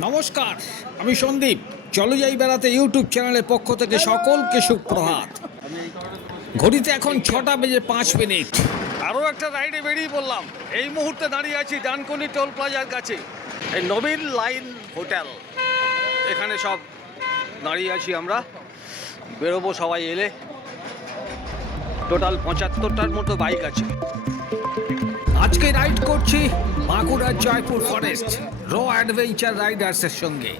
নমস্কার, আমি সন্দীপ। চলো যাই বেড়াতে ইউটিউব চ্যানেলের পক্ষ থেকে সকলকে সুপ্রভাত। ঘড়িতে এখন 6:05। আরও একটা রাইডে বেরিয়ে পড়লাম। এই মুহূর্তে দাঁড়িয়ে আছি ডানকুনি টোল প্লাজার কাছে, এই নবীন লাইন হোটেল। এখানে সব দাঁড়িয়ে আছি আমরা, বেরোবো সবাই এলে। টোটাল 75টার মতো বাইক আছে। আজকে রাইড করছি বাঁকুড়ার জয়পুর ফরেস্ট র অ্যাডভেঞ্চার রাইডার্সের সঙ্গে।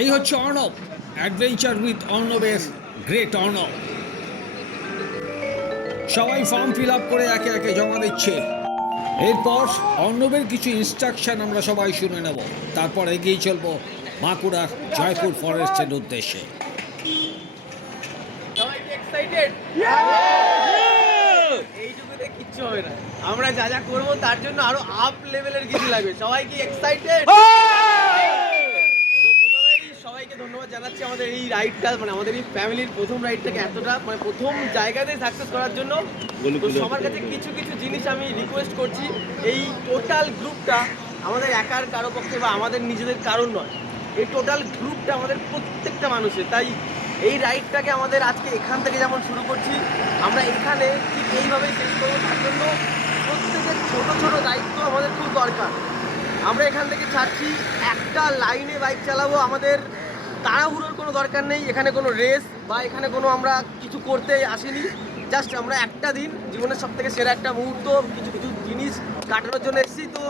এই হচ্ছে অর্ণব, অ্যাডভেঞ্চার উইথ অর্ণবের গ্রেট অর্ণব। সবাই ফর্ম ফিল আপ করে একে একে জমা দিচ্ছে। এরপর অর্ণবের কিছু ইনস্ট্রাকশন আমরা সবাই শুনে নেব, তারপর এগিয়ে চলবো বাঁকুড়ার জয়পুর ফরেস্টের উদ্দেশ্যে। এইটুকুতে কিচ্ছু হবে না, আমরা যা যা করবো তার জন্য আরো আপ লেভেলের কিছু লাগবে। সবাই কি এক্সাইটেড? তো প্রথমেই সবাইকে ধন্যবাদ জানাচ্ছি আমাদের এই রাইডটা, মানে আমাদের এই ফ্যামিলির প্রথম রাইডটাকে এতটা মানে প্রথম জায়গাতেই সাকসেস করার জন্য। তো সবার কাছে কিছু কিছু জিনিস আমি রিকোয়েস্ট করছি। এই টোটাল গ্রুপটা আমাদের একার কারো পক্ষে বা আমাদের নিজেদের কারণ নয়, এই টোটাল গ্রুপটা আমাদের প্রত্যেকটা মানুষের। তাই এই রাইডটাকে আমাদের আজকে এখান থেকে যেমন শুরু করছি, আমরা এখানে ঠিক এইভাবেই শেষ করবো। তার জন্য প্রত্যেকের ছোটো ছোটো দায়িত্ব আমাদের খুব দরকার। আমরা এখান থেকে ছাড়ছি, একটা লাইনে বাইক চালাবো, আমাদের তাড়াহুড়োর কোনো দরকার নেই। এখানে কোনো রেস বা এখানে কোনো আমরা কিছু করতে আসিনি। জাস্ট আমরা একটা দিন, জীবনের সব থেকে সেরা একটা মুহূর্ত, কিছু কিছু জিনিস কাটানোর জন্য এসেছি। তো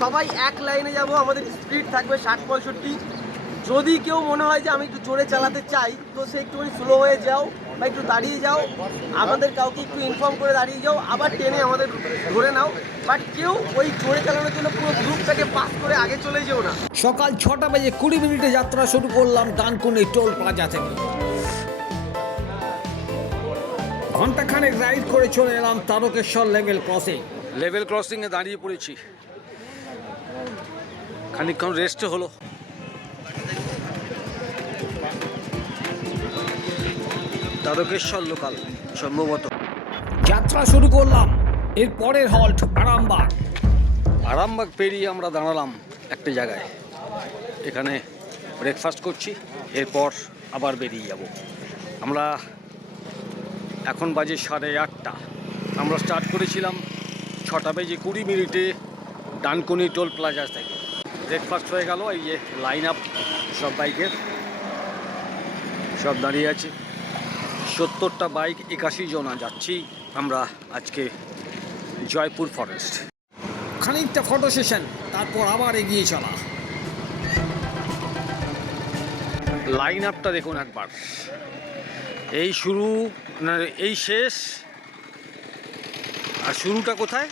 সবাই এক লাইনে যাব, আমাদের স্পিড থাকবে 60-65। যদি কেউ মনে হয় যে আমি একটু জোরে চালাতে চাই, তো সে একটুখানি স্লো হয়ে যাও বা একটু দাঁড়িয়ে যাও, আমাদের কাউকে একটু ইনফর্ম করে দাঁড়িয়ে যাও, আবার টেনে আমাদের ধরে নাও। বাট কেউ ওই জোরে চালানোর জন্য পুরো গ্রুপটাকে পাস করে আগে চলে যেও না। সকাল 6:20 যাত্রা শুরু করলাম ডানকুনি টোল প্লাজা থেকে। ঘন্টাখানেক রাইড করে চলে এলাম তারকেশ্বর লেভেল ক্রসিং। লেভেল ক্রসিংয়ে দাঁড়িয়ে পড়েছি, খানিকক্ষণ রেস্ট হলো। তারকেশ্বর লোকাল সম্ভবত। যাত্রা শুরু করলাম। এর পরের হল্ট আরামবাগ। আরামবাগ পেরিয়ে আমরা দাঁড়ালাম একটা জায়গায়, এখানে ব্রেকফাস্ট করছি, এরপর আবার বেরিয়ে যাব। আমরা এখন বাজে 8:30। আমরা স্টার্ট করেছিলাম 6:20 ডানকুনি টোল প্লাজা থেকে। ব্রেকফাস্ট হয়ে গেল, এই যে লাইন আপ সব বাইকের, সব দাঁড়িয়ে আছে। 70টা বাইক, 81 জন যাচ্ছি আমরা আজকে জয়পুর ফরেস্ট। খানিকটা ফটো সেশন, তারপর আবার এগিয়ে চলা। লাইন আপটা দেখুন একবার, এই শুরু না এই শেষ, আর শুরুটা কোথায়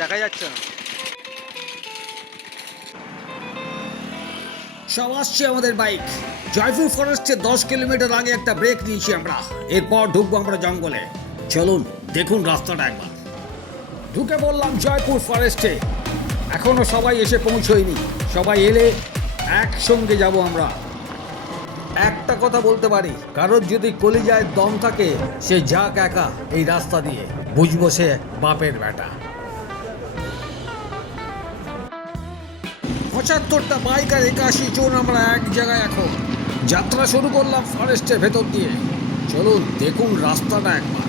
দেখা যাচ্ছে না। সব আসছে আমাদের বাইক। জয়পুর ফরেস্টে 10 কিলোমিটার আগে একটা ব্রেক নিয়েছি আমরা, এরপর ঢুকবো আমরা জঙ্গলে। চলুন দেখুন রাস্তাটা একবার। ঢুকে বললাম জয়পুর ফরেস্টে। এখনো সবাই এসে পৌঁছয়নি, সবাই এলে একসঙ্গে যাব আমরা। একটা কথা বলতে পারি, কারোর যদি কলিজায় দম থাকে, সে যাক একা এই রাস্তা দিয়ে, বুঝবো সে বাপের বেটা। 75টা বাইক আর 81 জন আমরা এক জায়গায় এখন। যাত্রা শুরু করলাম ফরেস্টের ভেতর দিয়ে। চলুন দেখুন রাস্তাটা একবার।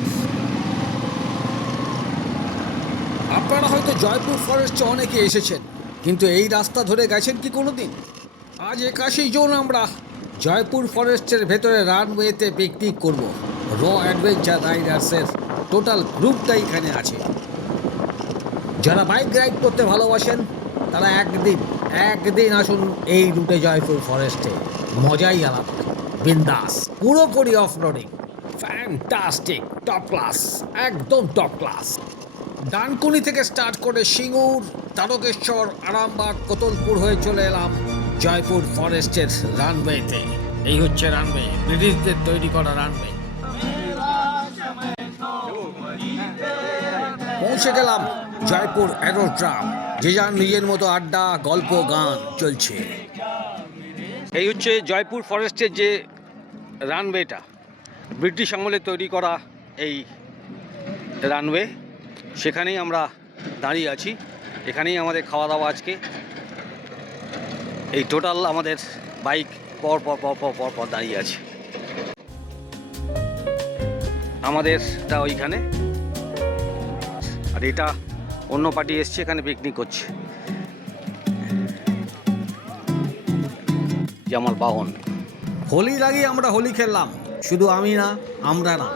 আপনারা হয়তো জয়পুর ফরেস্টে অনেকে এসেছেন, কিন্তু এই রাস্তা ধরে গেছেন কি কোনোদিন? আজ 81 জন আমরা জয়পুর ফরেস্টের ভেতরে রানওয়েতে পিকনিক করব। র অ্যাডভেঞ্চার রাইডার্সের টোটাল গ্রুপটাই এখানে আছে। যারা বাইক রাইড করতে ভালোবাসেন তারা একদিন আসুন এই রুটে জয়পুর ফরেস্টে। মজাই আলাদা, বিন্দাস, পুরোপুরি off roading, fantastic, top class, একদম টপ ক্লাস। ডানকুনি থেকে স্টার্ট করে সিঙ্গুর, তারকেশ্বর, আরামবাগ, কোতলপুর হয়ে চলে এলাম জয়পুর ফরেস্টের রানওয়েতে। এই হচ্ছে রানওয়ে, ব্রিটিশদের তৈরি করা রানওয়ে। পৌঁছে গেলাম জয়পুর অ্যারোড্রাম, যে যার নিজের মতো আড্ডা, গল্প, গান চলছে। এই হচ্ছে জয়পুর ফরেস্টের যে রানওয়েটা, ব্রিটিশ আমলে তৈরি করা এই রানওয়ে। সেখানেই আমরা দাঁড়িয়ে আছি, এখানেই আমাদের খাওয়া দাওয়া আজকে। এই টোটাল আমাদের বাইক পর পর পর পর পর পর দাঁড়িয়ে আছে। আমাদেরটা ওইখানে, আর এটা অন্য পার্টি এসছে এখানে পিকনিক করছে। যে আমার বাহন। হোলির আগে আমরা হোলি খেললাম, শুধু আমি না, আমরা না,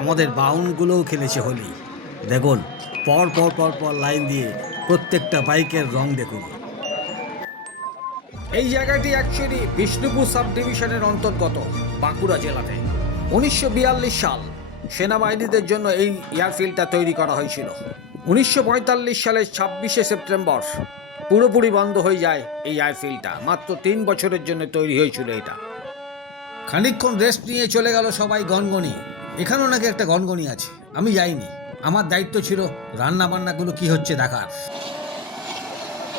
আমাদের বাহনগুলোও খেলেছে হোলি। দেখুন পর পর পর পর লাইন দিয়ে প্রত্যেকটা বাইকের রং দেখুন। এই জায়গাটি অ্যাকচুয়ালি বিষ্ণুপুর সাব ডিভিশনের অন্তর্গত, বাঁকুড়া জেলাতে। 1942 সাল সেনাবাহিনীদের জন্য এই এয়ারফিল্ডটা তৈরি করা হয়েছিল। 1945 সালের 26শে সেপ্টেম্বর পুরোপুরি বন্ধ হয়ে যায় এই এয়ারফিল্ডটা। মাত্র 3 বছরের জন্য তৈরি হয়েছিল এটা। খানিকক্ষণ রেস্ট নিয়ে চলে গেল সবাই গনগনি। এখানেও নাকি একটা গনগনি আছে, আমি যাইনি। আমার দায়িত্ব ছিল রান্না বান্নাগুলো কি হচ্ছে দেখার।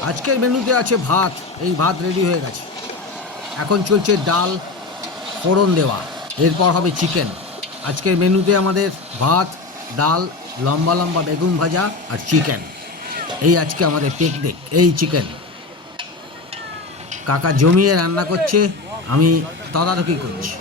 আজকের মেনুতে আছে ভাত, এই ভাত রেডি হয়ে গেছে। এখন চলছে ডাল ফোড়ন দেওয়া, এরপর হবে চিকেন। আজকের মেনুতে আমাদের ভাত, ডাল, লম্বা লম্বা বেগুন ভাজা আর চিকেন। এই আজকে আমাদের পিকনিক, এই চিকেন। কাকা জমিয়ে রান্না করছে, আমি তদারকি করছি।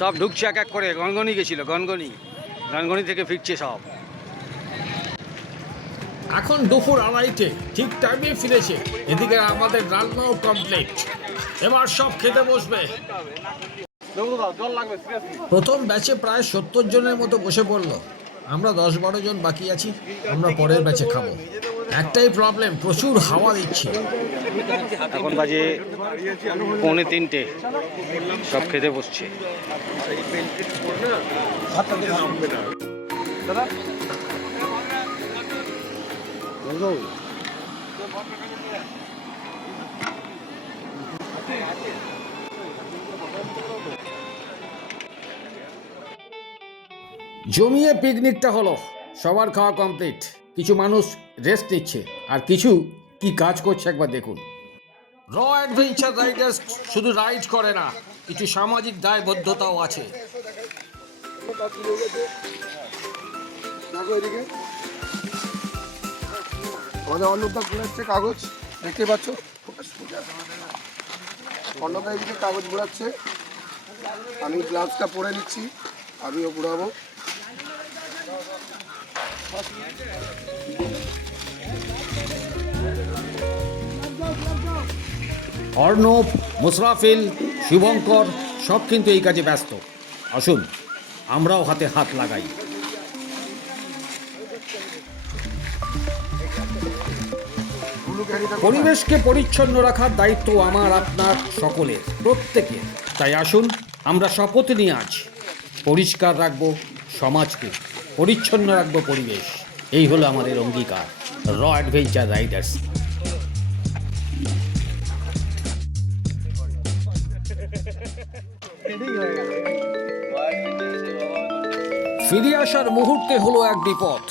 সব ঢুকছে এক এক করে। গনগনি গেছিল, গনগনি থেকে ফিরছে সব। এখন দুপুর 2:30, ঠিক টাইমে ফিরেছে। এদিকে আমাদের রান্নাও কমপ্লিট, এবার সব খেতে বসবে। প্রথম ব্যাচে প্রায় 70 জনের মতো বসে পড়লো। আমরা 10-12 জন বাকি আছি, আমরা পরের ব্যাচে খাবো। একটাই প্রবলেম, প্রচুর হাওয়া দিচ্ছে। এখন বাজে 2:45, সব খেতে বসছে। জমিয়ে পিকনিকটা হলো, সবার খাওয়া কমপ্লিট। কিছু মানুষ রেস্ট নিচ্ছে, আর কিছু কি কাজ করছে একবার দেখুন। র অ্যাডভেঞ্চার রাইডার্স শুধু রাইড করে না, কিছু সামাজিক দায়বদ্ধতাও আছে। আমাদের অন্নদা ঘোরাচ্ছে কাগজ, দেখতে পাচ্ছ, অন্নদা এদিকে কাগজ ঘোরাচ্ছে। আমি গ্লাভসটা পরে নিচ্ছি, আমিও ঘুরাবো। অর্ণব, মুসরাফিল, শুভঙ্কর সব কিন্তু এই কাজে ব্যস্ত। আসুন আমরাও হাতে হাত লাগাই। পরিবেশকে পরিচ্ছন্ন রাখার দায়িত্ব আমার, আপনার, সকলের, প্রত্যেকের। তাই আসুন আমরা শপথ নিয়ে আজ পরিষ্কার রাখবো সমাজকে, পরিচ্ছন্ন রাখবো পরিবেশ। এই হলো আমাদের অঙ্গীকার, র অ্যাডভেঞ্চার রাইডার্স। ফিরে আসার মুহূর্তে হলো এক বিপদ।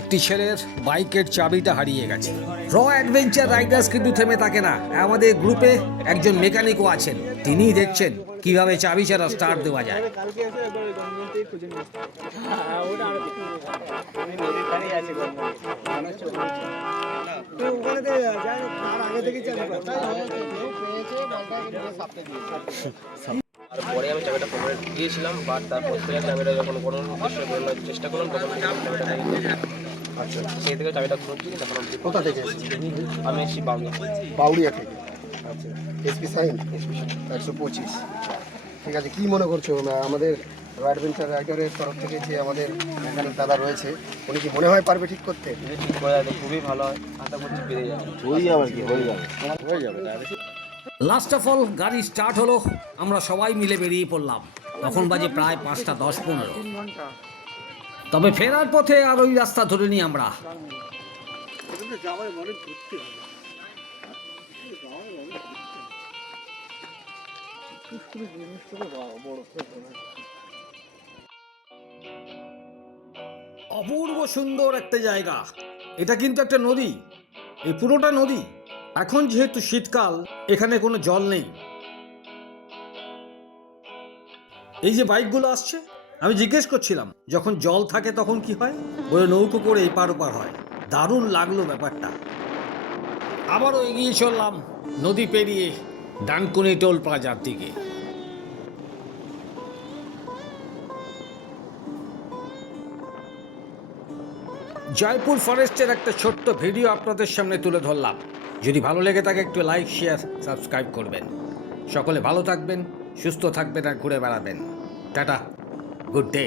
একটি ছেলের বাইকের চাবিটা হারিয়ে গেছে। র অ্যাডভেঞ্চার রাইডার্স কিন্তু থেমে থাকে না। আমাদের গ্রুপে একজন মেকানিকও আছেন, তিনিই দেখছেন কিভাবে চাবি ছাড়া স্টার্ট দেওয়া যায়। আর পরে আমি চাবিটা ফোনে দিয়েছিলাম, বাট তারপর থেকে চাবিটা যখন কোনো উদ্দেশ্যে বেরোনোর চেষ্টা করলাম তখন থেকে চাবিটা নেই। আচ্ছা, সেই থেকে চাবিটা খুঁজছি। তখন কোথা থেকে আমি এসেছি বাউড়িয়া থেকে। আচ্ছা, এসপি সাইন 125। ঠিক আছে, কি মনে করছো আমাদের অ্যাডভেঞ্চার রাইডারের তরফ থেকে যে আমাদের এখানে দাদা রয়েছে, উনি কি মনে হয় পারবে ঠিক করতে? ঠিক হয়ে যাবে, খুবই ভালো হয়। আশা করছি পেরে যাবে। হয়ে যাবে। লাস্ট অফ অল গাড়ি স্টার্ট হলো, আমরা সবাই মিলে বেরিয়ে পড়লাম। তখন বাজে প্রায় 5:10-15। তবে ফেরার পথে আর ওই রাস্তা ধরে নিই আমরা। অপূর্ব সুন্দর একটা জায়গা। এটা কিন্তু একটা নদী, এই পুরোটা নদী। এখন যেহেতু শীতকাল, এখানে কোনো জল নেই। এই যে বাইকগুলো আসছে, আমি জিজ্ঞেস করছিলাম যখন জল থাকে তখন কি হয়, বলে নৌকো করে এপার ওপার হয়। দারুণ লাগলো ব্যাপারটা। আবারও এগিয়ে চললাম নদী পেরিয়ে ডানকুনি টোল প্লাজার দিকে। জয়পুর ফরেস্টের একটা ছোট্ট ভিডিও আপনাদের সামনে তুলে ধরলাম। যদি ভালো লেগে থাকে একটু লাইক, শেয়ার, সাবস্ক্রাইব করবেন। সকলে ভালো থাকবেন, সুস্থ থাকবেন আর ঘুরে বেড়াবেন। Tata, good day.